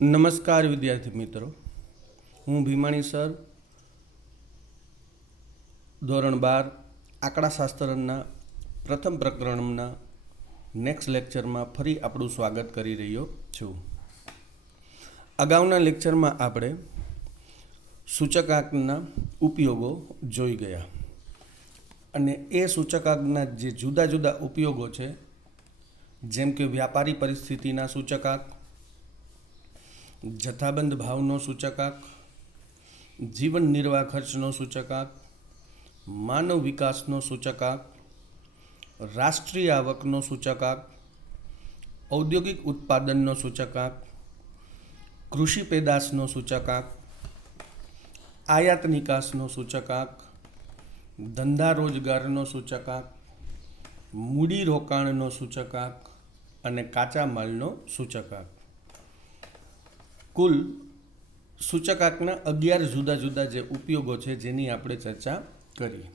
નમસ્કાર વિદ્યાર્થી મિત્રો, હું ભીમાણી સર ધોરણ 12 આંકડાશાસ્ત્રના પ્રથમ પ્રકરણના નેક્સ્ટ લેક્ચરમાં ફરી આપણું સ્વાગત કરી રહ્યો છું. અગાઉના લેક્ચરમાં આપણે સૂચકાંકના ઉપયોગો જોઈ ગયા અને એ સૂચકાંકના જે જુદા જુદા ઉપયોગો છે, જેમ કે વ્યાપારી પરિસ્થિતિના સૂચકાંક, જથ્થાબંધ ભાવનો સૂચકાંક, જીવન નિર્વાહ ખર્ચનો સૂચકાંક, માનવ વિકાસનો સૂચકાંક, રાષ્ટ્રીય આવકનો સૂચકાંક, ઔદ્યોગિક ઉત્પાદનનો સૂચકાંક, કૃષિ પેદાશનો સૂચકાંક, આયાત નિકાસનો સૂચકાંક, ધંધા રોજગારનો સૂચકાંક, મૂડી રોકાણનો સૂચકાંક અને કાચા માલનો સૂચકાંક. કુલ સૂચકાંકના 11 જુદા જુદા જે ઉપયોગો છે જેની આપણે ચર્ચા કરી,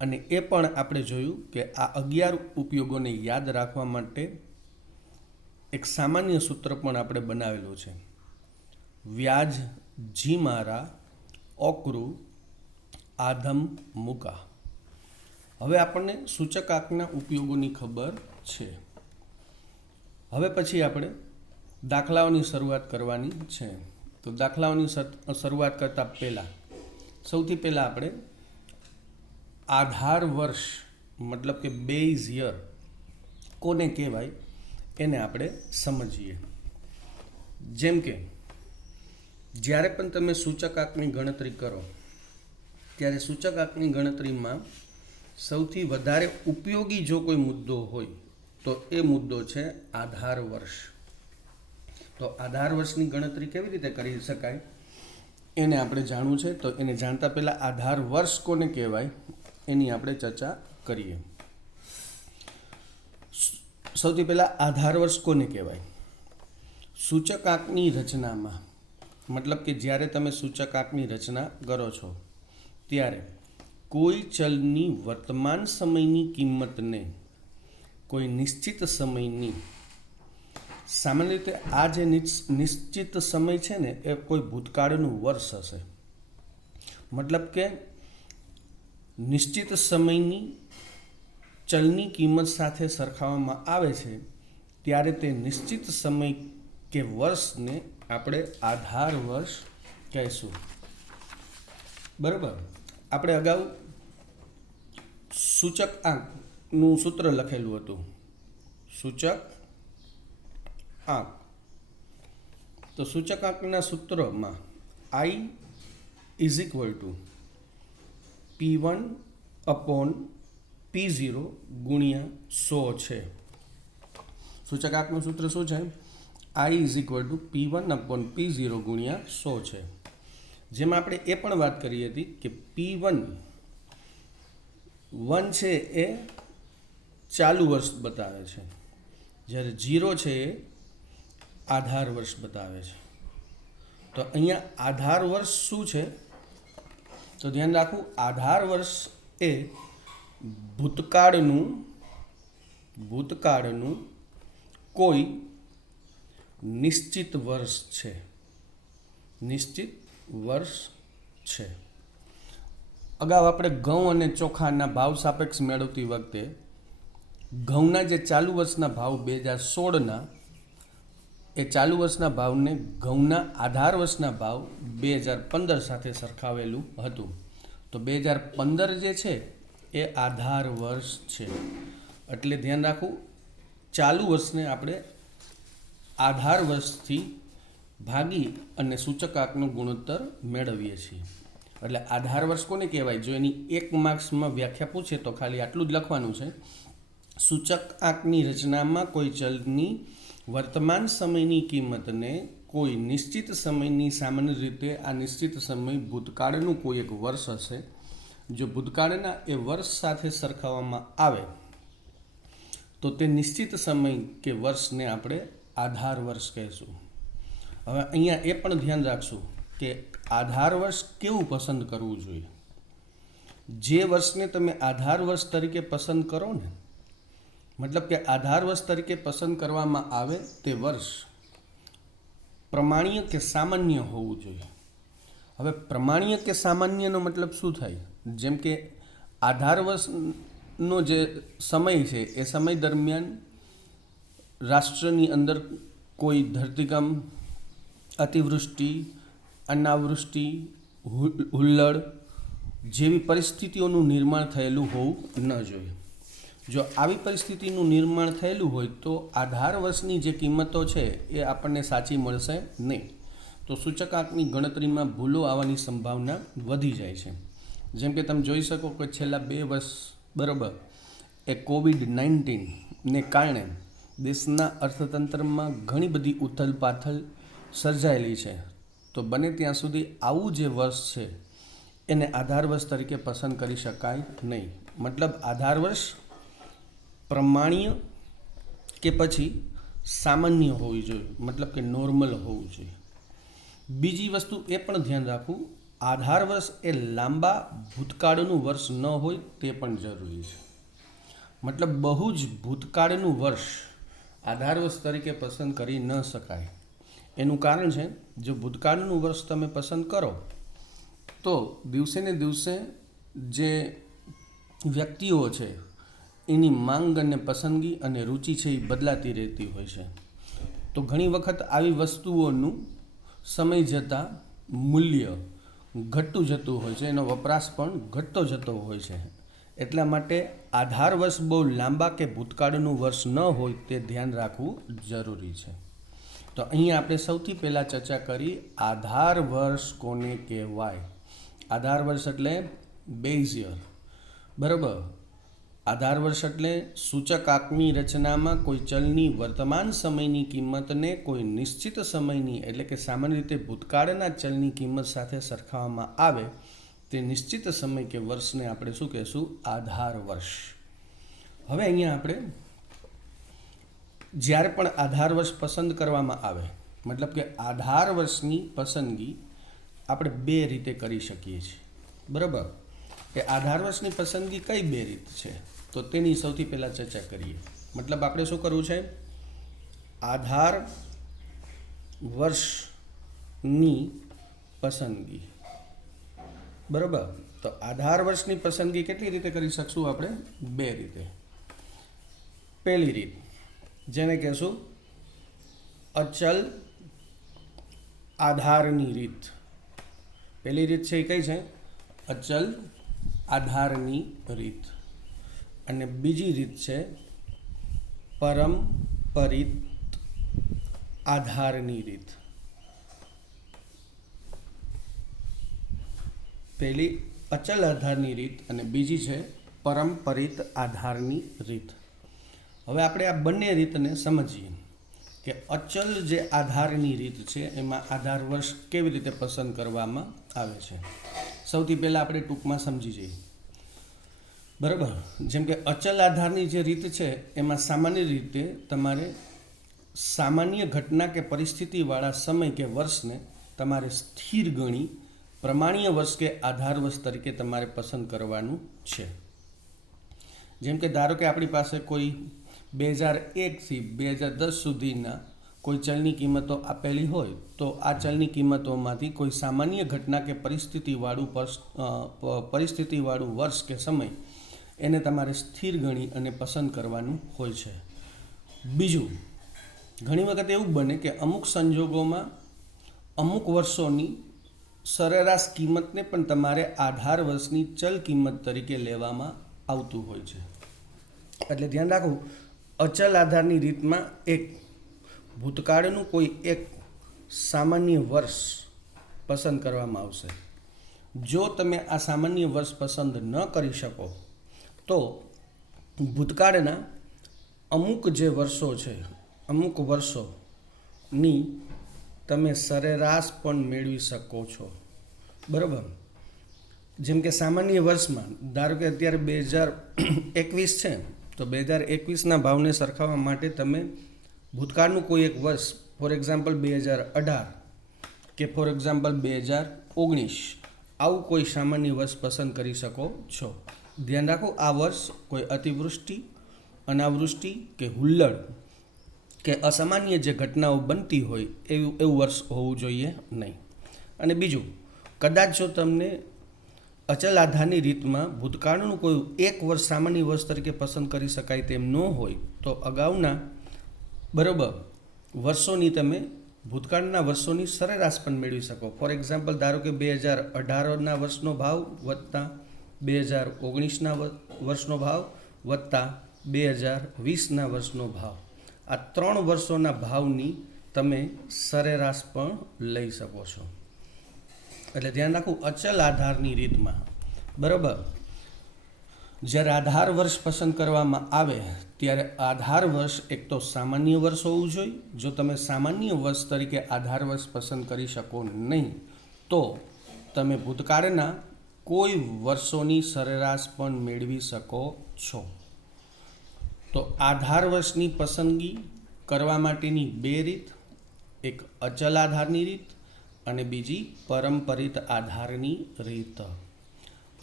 અને એ પણ આપણે જોયું કે આ 11 ઉપયોગોને યાદ રાખવા માટે એક સામાન્ય સૂત્ર પણ આપણે બનાવેલું છે: વ્યાજ જી મારા ઓકરું આધમ મૂકા. હવે આપણને સૂચકાંકના ઉપયોગોની ખબર છે. હવે પછી આપણે દાખલાઓની શરૂઆત કરવાની છે. તો દાખલાઓની શરૂઆત કરતાં પહેલાં સૌથી પહેલાં આપણે આધાર વર્ષ મતલબ કે બેઝ યર કોને કહેવાય એને આપણે સમજીએ. જેમ કે જ્યારે પણ તમે સૂચકાંકની ગણતરી કરો ત્યારે સૂચકાંકની ગણતરીમાં સૌથી વધારે ઉપયોગી જો કોઈ મુદ્દો હોય તો એ મુદ્દો છે આધાર વર્ષ. તો આધાર વર્ષની ગણતરી કેવી રીતે કરી શકાય એને આપણે જાણવું છે. તો એને જાણતા પહેલાં આધાર વર્ષ કોને કહેવાય એની આપણે ચર્ચા કરીએ. સૌથી પહેલાં આધાર વર્ષ કોને કહેવાય? સૂચકાંકની રચનામાં, મતલબ કે જ્યારે તમે સૂચકાંકની રચના કરો છો ત્યારે કોઈ ચલની વર્તમાન સમયની કિંમતને કોઈ નિશ્ચિત સમયની, સામાન્ય રીતે આ જે નિશ્ચિત સમય છે ને એ કોઈ ભૂતકાળનું વર્ષ હશે. મતલબ કે નિશ્ચિત સમયની ચલની કિંમત સાથે સરખાવવામાં આવે છે ત્યારે તે નિશ્ચિત સમય કે વર્ષને આપણે આધાર વર્ષ કહીશું. બરાબર. આપણે અગાઉ સૂચકાંકનું સૂત્ર લખેલું હતું, સૂચક આંક. તો સૂચકાંકના સૂત્રમાં I is equal to P1 upon P0 ગુણ્યા 100 છે. સૂચકાંકનું સૂત્ર શું છે? I is equal to P1 upon P0 ગુણ્યા 100 છે. જેમાં આપણે એ પણ વાત કરી હતી કે P1 છે એ ચાલુ વર્ષ બતાવે છે, જ્યારે 0 છે એ આધાર વર્ષ બતાવે છે. તો અહીંયા આધાર વર્ષ શું છે? તો ધ્યાન રાખવું, આધાર વર્ષ એ ભૂતકાળનું કોઈ નિશ્ચિત વર્ષ છે. નિશ્ચિત વર્ષ છે. અગાઉ આપણે ઘઉં અને ચોખાના ભાવ સાપેક્ષ મેળવતી વખતે ઘઉંના જે ચાલુ વર્ષના ભાવ 2016ના એ ચાલુ વર્ષના ભાવને ઘઉંના આધાર વર્ષના ભાવ 2015 સાથે સરખાવેલું હતું. તો 2015 જે છે એ આધાર વર્ષ છે. એટલે ધ્યાન રાખવું, ચાલુ વર્ષને આપણે આધાર વર્ષથી ભાગી અને સૂચકાંકનો ગુણોત્તર મેળવીએ છીએ. એટલે આધાર વર્ષ કોને કહેવાય? જો એની 1 માર્ક્સમાં વ્યાખ્યા પૂછે તો ખાલી આટલું જ લખવાનું છે: સૂચકાંકની રચનામાં કોઈ ચલની વર્તમાન સમયની કિંમતને કોઈ નિશ્ચિત સમયની, સામાન્ય રીતે આ નિશ્ચિત સમય ભૂતકાળનું કોઈ એક વર્ષ હશે, જો ભૂતકાળના એ વર્ષ સાથે સરખાવવામાં આવે તો તે નિશ્ચિત સમય કે વર્ષને આપણે આધાર વર્ષ કહીશું. હવે અહીંયા એ પણ ધ્યાન રાખશું કે આધાર વર્ષ કેવું પસંદ કરવું જોઈએ. જે વર્ષને તમે આધાર વર્ષ તરીકે પસંદ કરો ને, મતલબ કે આધાર વર્ષ તરીકે પસંદ કરવામાં આવે તે વર્ષ પ્રમાણ્ય કે સામાન્ય હોવું જોઈએ. હવે પ્રમાણ્ય કે સામાન્યનો મતલબ શું થાય? જેમ કે આધાર વર્ષનો જે સમય છે એ સમય દરમિયાન રાષ્ટ્રની અંદર કોઈ ધરતીકંપ, અતિવૃષ્ટિ, અનાવૃષ્ટિ, હુલ્લડ જેવી પરિસ્થિતિઓનું નિર્માણ થયેલું હોવું ન જોઈએ. જો આવી પરિસ્થિતિનું નિર્માણ થયેલું હોય તો આધાર વર્ષની જે કિંમતો છે એ આપણને સાચી મળશે નહીં. તો સૂચકાંકની ગણતરીમાં ભૂલો આવવાની સંભાવના વધી જાય છે. જેમ કે તમે જોઈ શકો કે છેલ્લા 2 વર્ષ બરાબર એ COVID-19ને કારણે દેશના અર્થતંત્રમાં ઘણી બધી ઉથલપાથલ સર્જાયેલી છે. તો બને ત્યાં સુધી આવું જે વર્ષ છે એને આધાર વર્ષ તરીકે પસંદ કરી શકાય નહીં. મતલબ આધાર વર્ષ પ્રમાણ્ય કે પછી સામાન્ય હોવી જોઈએ, મતલબ કે નોર્મલ હોવું જોઈએ. બીજી વસ્તુ એ પણ ધ્યાન રાખવું, આધાર વર્ષ એ લાંબા ભૂતકાળનું વર્ષ ન હોય તે પણ જરૂરી છે. મતલબ બહુ જ ભૂતકાળનું વર્ષ આધાર વર્ષ તરીકે પસંદ કરી ન શકાય. એનું કારણ છે, જો ભૂતકાળનું વર્ષ તમે પસંદ કરો તો દિવસે ને દિવસે જે વ્યક્તિઓ છે એની માંગ અને પસંદગી અને રુચિ છે એ બદલાતી રહેતી હોય છે. તો ઘણી વખત આવી વસ્તુઓનું સમય જતાં મૂલ્ય ઘટતું જતું હોય છે, એનો વપરાશ પણ ઘટતો જતો હોય છે. એટલા માટે આધાર વર્ષ બહુ લાંબા કે ભૂતકાળનું વર્ષ ન હોય તે ધ્યાન રાખવું જરૂરી છે. તો અહીંયા આપણે સૌથી પહેલાં ચર્ચા કરી આધાર વર્ષ કોને કહેવાય. આધાર વર્ષ એટલે બેઝ યર, બરાબર. આધાર વર્ષ એટલે સૂચકાંકની રચનામાં કોઈ ચલની વર્તમાન સમયની કિંમતને કોઈ નિશ્ચિત સમયની એટલે કે સામાન્ય રીતે ભૂતકાળના ચલની કિંમત સાથે સરખાવવામાં આવે તે નિશ્ચિત સમય કે વર્ષને આપણે શું કહેશું? આધાર વર્ષ. હવે અહીંયા આપણે જ્યારે પણ આધાર વર્ષ પસંદ કરવામાં આવે, મતલબ કે આધાર વર્ષની પસંદગી આપણે 2 રીતે કરી શકીએ છીએ, બરાબર. કે આધાર વર્ષની પસંદગી કઈ 2 રીત છે તો તેની સૌથી પહેલાં ચર્ચા કરીએ. મતલબ આપણે શું કરવું છે? આધાર વર્ષની પસંદગી, બરાબર. તો આધાર વર્ષની પસંદગી કેટલી રીતે કરી શકશું આપણે? 2 રીતે. પહેલી રીત જેને કહેશું અચલ આધારની રીત. પહેલી રીત છે એ કઈ છે? અચલ આધારની રીત. અને બીજી રીત છે પરંપરિત આધારની રીત. પહેલી અચલ આધારની રીત અને બીજી છે પરંપરિત આધારની રીત. હવે આપણે આ બંને રીતને સમજીએ કે અચલ જે આધારની રીત છે એમાં આધાર વર્ષ કેવી રીતે પસંદ કરવામાં આવે છે. સૌથી પહેલાં આપણે ટૂંકમાં સમજી જઈએ, બરાબર. જેમ કે અચલ આધારની જે રીત છે એમાં સામાન્ય રીતે તમારે સામાન્ય ઘટના કે પરિસ્થિતિવાળા સમય કે વર્ષને તમારે સ્થિર ગણી પ્રમાણ્ય વર્ષ કે આધાર વર્ષ તરીકે તમારે પસંદ કરવાનું છે. જેમ કે ધારો કે આપણી પાસે કોઈ 2001થી 2010 સુધીના કોઈ ચલની કિંમતો આપેલી હોય તો આ ચલની કિંમતોમાંથી કોઈ સામાન્ય ઘટના કે પરિસ્થિતિવાળું વર્ષ કે સમય એને તમારે સ્થિર ગણી અને પસંદ કરવાનું હોય છે. બીજું, ઘણી વખત એવું બને કે અમુક સંજોગોમાં અમુક વર્ષોની સરેરાશ કિંમતને પણ તમારે આધાર વર્ષની ચલ કિંમત તરીકે લેવામાં આવતું હોય છે. એટલે ધ્યાન રાખવું, અચલ આધારની રીતમાં એક ભૂતકાળનું કોઈ એક સામાન્ય વર્ષ પસંદ કરવામાં આવશે. જો તમે આ સામાન્ય વર્ષ પસંદ ન કરી શકો તો ભૂતકાળના અમુક જે વર્ષો છે, અમુક વર્ષોની તમે સરેરાશ પણ મેળવી શકો છો, બરાબર. જેમ કે સામાન્ય વર્ષમાં ધારો કે અત્યારે 2021 છે તો 2021ના ભાવને સરખાવવા માટે તમે ભૂતકાળનું કોઈ એક વર્ષ, ફોર એક્ઝામ્પલ 2018 કે ફોર એક્ઝામ્પલ 2019 આવું કોઈ સામાન્ય વર્ષ પસંદ કરી શકો છો. ધ્યાન રાખો, આ વર્ષ કોઈ અતિવૃષ્ટિ, અનાવૃષ્ટિ કે હુલ્લડ કે અસામાન્ય જે ઘટનાઓ બનતી હોય એવું વર્ષ હોવું જોઈએ નહીં. અને બીજું, કદાચ જો તમને અચલ આધારની રીતમાં ભૂતકાળનું કોઈ એક વર્ષ સામાન્ય વર્ષ તરીકે પસંદ કરી શકાય તેમ ન હોય તો અગાઉના બરાબર વર્ષોની તમે ભૂતકાળના વર્ષોની સરેરાશ પણ મેળવી શકો. ફોર એક્ઝામ્પલ, ધારો કે 2018ના વર્ષનો ભાવ વત્તા 2019ના વર્ષનો ભાવ વત્તા 2020ના વર્ષનો ભાવ, આ 3 વર્ષોના ભાવની તમે સરેરાશ પણ લઈ શકો છો. એટલે ધ્યાન રાખવું, અચલ આધારની રીતમાં બરાબર જ્યારે આધાર વર્ષ પસંદ કરવામાં આવે ત્યારે આધાર વર્ષ એક તો સામાન્ય વર્ષ હોવું જોઈએ. જો તમે સામાન્ય વર્ષ તરીકે આધાર વર્ષ પસંદ કરી શકો નહીં તો તમે ભૂતકાળના કોઈ વર્ષોની સરેરાશ પણ મેળવી શકો છો. તો આધાર વર્ષની પસંદગી કરવા માટેની 2 રીત, એક અચલ આધારની રીત અને બીજી પરંપરિત આધારની રીત.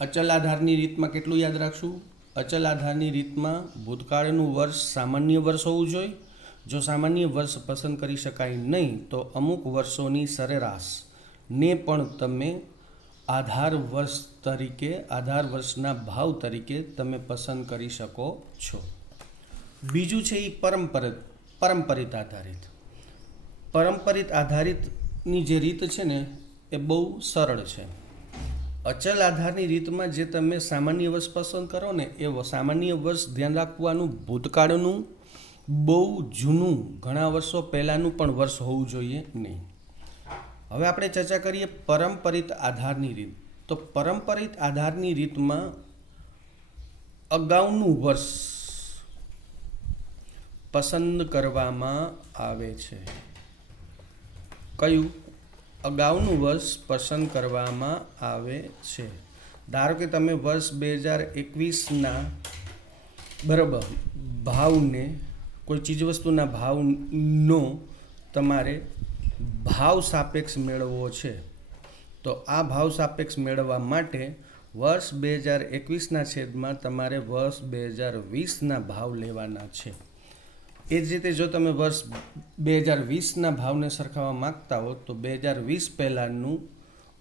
અચલ આધારની રીતમાં કેટલું યાદ રાખશું? અચલ આધારની રીતમાં ભૂતકાળનું વર્ષ સામાન્ય વર્ષ હોવું જોઈએ. જો સામાન્ય વર્ષ પસંદ કરી શકાય નહીં તો અમુક વર્ષોની સરેરાશને પણ તમે આધાર વર્ષના ભાવ તરીકે તમે પસંદ કરી શકો છો. બીજું છે એ પરંપરિત આધારિત. પરંપરિત આધારિતની જે રીત છે ને એ બહુ સરળ છે. અચલ આધારની રીતમાં જે તમે સામાન્ય વર્ષ પસંદ કરો ને એ સામાન્ય વર્ષ ધ્યાન રાખવાનું ભૂતકાળનું બહુ જૂનું ઘણા વર્ષો પહેલાંનું પણ વર્ષ હોવું જોઈએ નહીં. હવે આપણે ચર્ચા કરીએ પરંપરિત આધારની રીત. તો પરંપરિત આધારની રીતમાં અગાઉનું વર્ષ પસંદ કરવામાં આવે છે. કયું? અગાઉનું વર્ષ પસંદ કરવામાં આવે છે. ધારો કે તમે વર્ષ 2021ના બરાબર ભાવને, કોઈ ચીજવસ્તુના ભાવનો તમારે ભાવ સાપેક્ષ મેળવવો છે. તો આ ભાવ સાપેક્ષ મેળવવા માટે વર્ષ 2021ના છેદમાં તમારે વર્ષ 2020ના ભાવ લેવાના છે. એ જ રીતે જો તમે વર્ષ 2020ના ભાવને સરખાવવા માગતા હો તો 2020 પહેલાંનું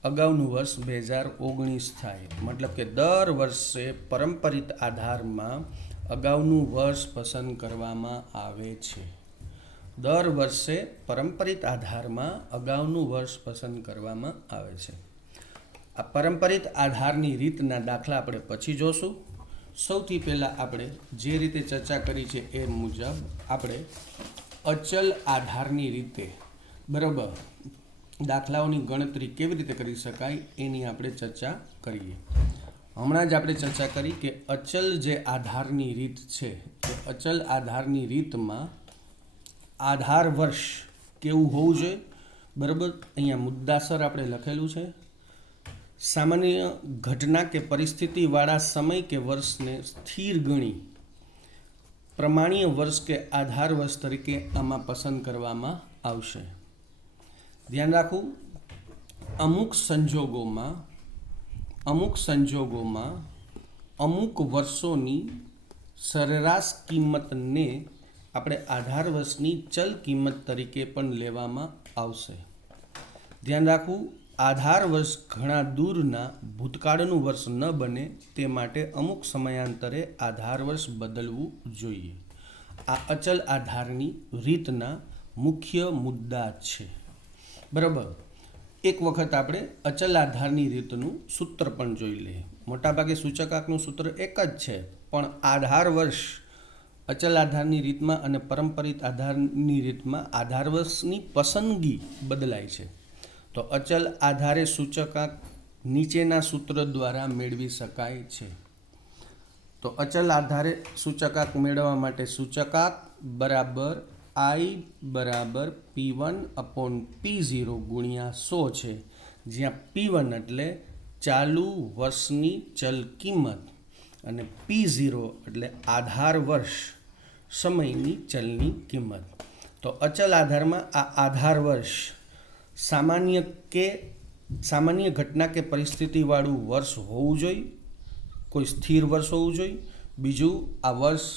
અગાઉનું વર્ષ 2019 થાય. મતલબ કે દર વર્ષે પરંપરિત આધારમાં અગાઉનું વર્ષ પસંદ કરવામાં આવે છે. દર વર્ષે પરંપરિત આધારમાં અગાઉનું વર્ષ પસંદ કરવામાં આવે છે. આ પરંપરિત આધારની રીતના દાખલા આપણે પછી જોશું. સૌથી પહેલાં આપણે જે રીતે ચર્ચા કરી છે એ મુજબ આપણે અચલ આધારની રીતે બરાબર દાખલાઓની ગણતરી કેવી રીતે કરી શકાય એની આપણે ચર્ચા કરીએ. હમણાં જ આપણે ચર્ચા કરી કે અચલ જે આધારની રીત છે એ અચલ આધારની રીતમાં આધાર વર્ષ કેવું હોવું જોઈએ બરાબર. અહીંયા મુદ્દાસર આપણે લખેલું છે. સામાન્ય ઘટના કે પરિસ્થિતિવાળા સમય કે વર્ષને સ્થિર ગણી પ્રમાણીય વર્ષ કે આધાર વર્ષ તરીકે આમાં પસંદ કરવામાં આવશે. ધ્યાન રાખવું, અમુક સંજોગોમાં અમુક વર્ષોની સરેરાશ કિંમતને આપણે આધાર વર્ષની ચલ કિંમત તરીકે પણ લેવામાં આવશે. ધ્યાન રાખવું, આધાર વર્ષ ઘણા દૂરના ભૂતકાળનું વર્ષ ન બને તે માટે અમુક સમયાંતરે આધાર વર્ષ બદલવું જોઈએ. આ અચલ આધારની રીતના મુખ્ય મુદ્દા છે બરાબર. એક વખત આપણે અચલ આધારની રીતનું સૂત્ર પણ જોઈ લઈએ. મોટાભાગે સૂચકાંકનું સૂત્ર એક જ છે, પણ આધાર વર્ષ અચલ આધારની રીતમાં અને પરંપરિત આધારની રીતમાં આધાર વર્ષની પસંદગી બદલાય છે. તો અચલ આધારે સૂચકાંક નીચેના સૂત્ર દ્વારા મેળવી શકાય છે. તો અચલ આધારે સૂચકાંક મેળવવા માટે સૂચકાંક બરાબર I બરાબર P1/P0 ગુણ્યા 100 છે, જ્યાં P1 એટલે ચાલુ વર્ષની ચલ કિંમત અને P0 એટલે આધાર વર્ષ સમયની ચલની કિંમત. તો અચલ આધારમાં આ આધાર વર્ષ સામાન્ય ઘટના કે પરિસ્થિતિવાળું વર્ષ હોવું જોઈએ, કોઈ સ્થિર વર્ષ હોવું જોઈએ. બીજું, આ વર્ષ